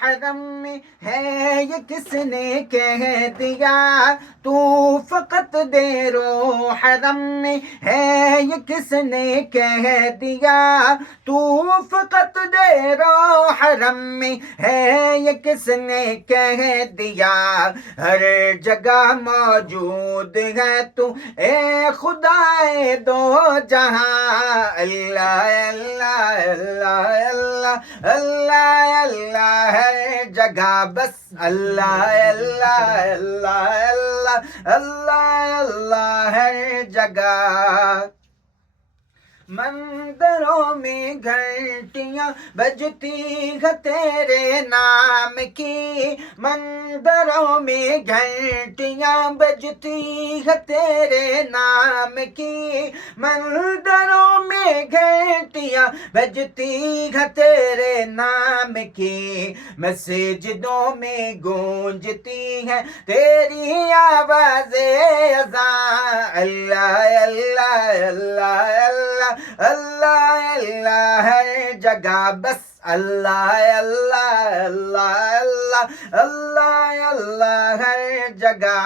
حرم میں ہے یہ کس نے کہہ دیا تو فقط دیرو حرم میں ہے یہ کس نے کہہ دیا تو فقط دیرو حرم میں ہے یہ کس نے کہہ دیا ہر جگہ موجود ہے تو اے خدائے دو جہاں اللہ اللہ اللہ اللہ اللہ اللہ ہر جگہ بس اللہ اللہ اللہ اللہ اللہ اللہ ہر جگہ مندروں میں گھنٹیاں بجتی ہے تیرے نام کی مندروں میں گھنٹیاں بجتی ہے تیرے نام کی مندروں میں گھنٹیاں بجتی ہے تیرے نام کی مسجدوں میں گونجتی ہے تیری آواز اذان اللہ اللہ اللہ اللہ اللہ اللہ ہر جگہ بس اللہ اللہ اللہ اللہ اللہ اللہ ہر جگہ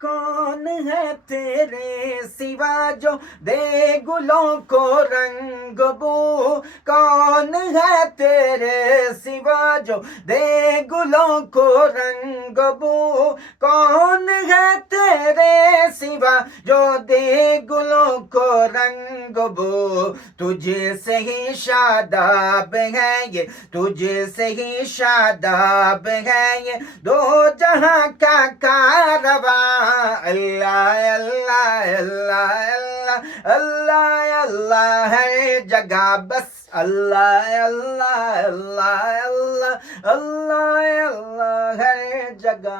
کون ہے تیرے سوا جو دے گلوں کو رنگ بو کون ہے تیرے سوا جو دے گلوں کو رنگ بو کون ہے تیرے سوا جو دے گلوں کو رنگ بو تجھ سے ہی شاداب ہے یہ تجھ سے ہی شاداب ہے یہ دو جہاں کا کارواں اللہ اللہ اللہ اللہ اللہ ہر جگہ بس اللہ اللہ اللہ اللہ اللہ اللہ ہر جگہ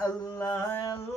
اللہ اللہ